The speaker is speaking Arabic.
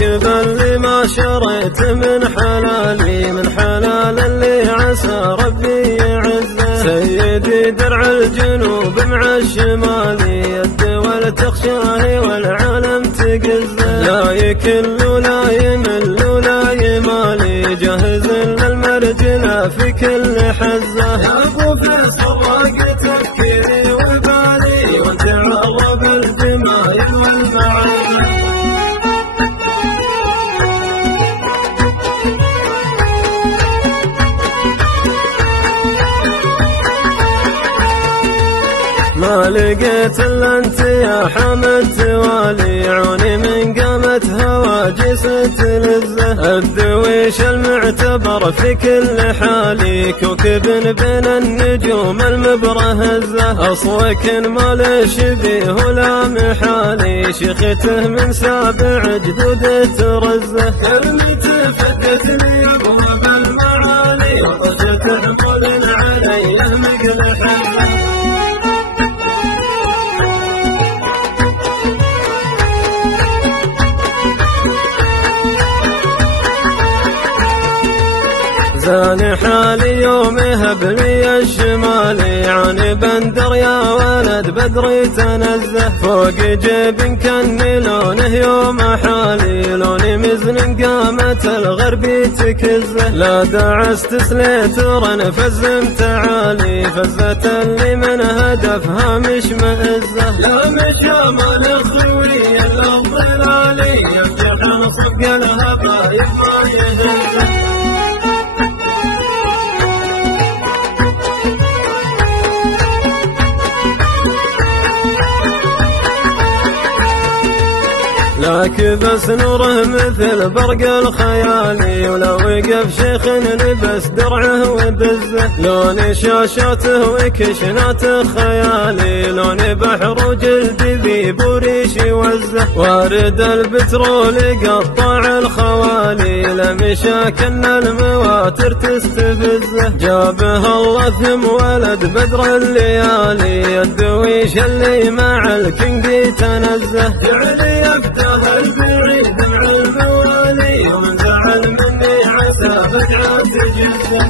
راكبا لما شريت من حلالي، من حلال اللي عسى ربي يعزه. سيدي درع الجنوب مع الشمالي، الدول تخشاني والعالم تقزه. لا يكل ولا يمل ولا يمالي، جهز للمرجلة في كل حزة. يا ابو فيصل راق تفكيري وبالي، وانت عرب الجمايل والمعاني. ما لقيت الا انت يا حامد توالي، عوني من قامت هواجس تلزه. الدويش المعتبر في كل حالي، كوكب بين النجوم المبرهزه. اصوك ما له شبيه ولا محالي، شيخته من سابع جدود ترزه. كلمته فدتني ابواب المعالي، وضجته مول علي المقلحه. زاني حالي يوم هب لي الشمالي، عن بندر يا ولد بدري تنزه. فوق جيب كني لونه يوم حالي، لوني مزن قامت الغربي تكزه. لا دعست سليتر فزمت عالي، فزة اللي من هدفها مش مئزه. لا مشى من الخوي الظلالي، يفتح صفق الهبايب ما يهزه. لك بس نوره مثل برق الخيالي، ولو وقف شيخ لبس درعه وبزه. لون شاشاته وكشناته خيالي، لون بحر وجلد ذيب وريش وزه. وارد البترول قطع الخوالي، لمشاكن المواتر تستفزه. جابه الله ثم ولد بدر الليالي، الدويش اللي مع الكنج تنزه. فعلي يفتح البعيد مع الموالي، ومن زعل مني عسى فجعة تجزه.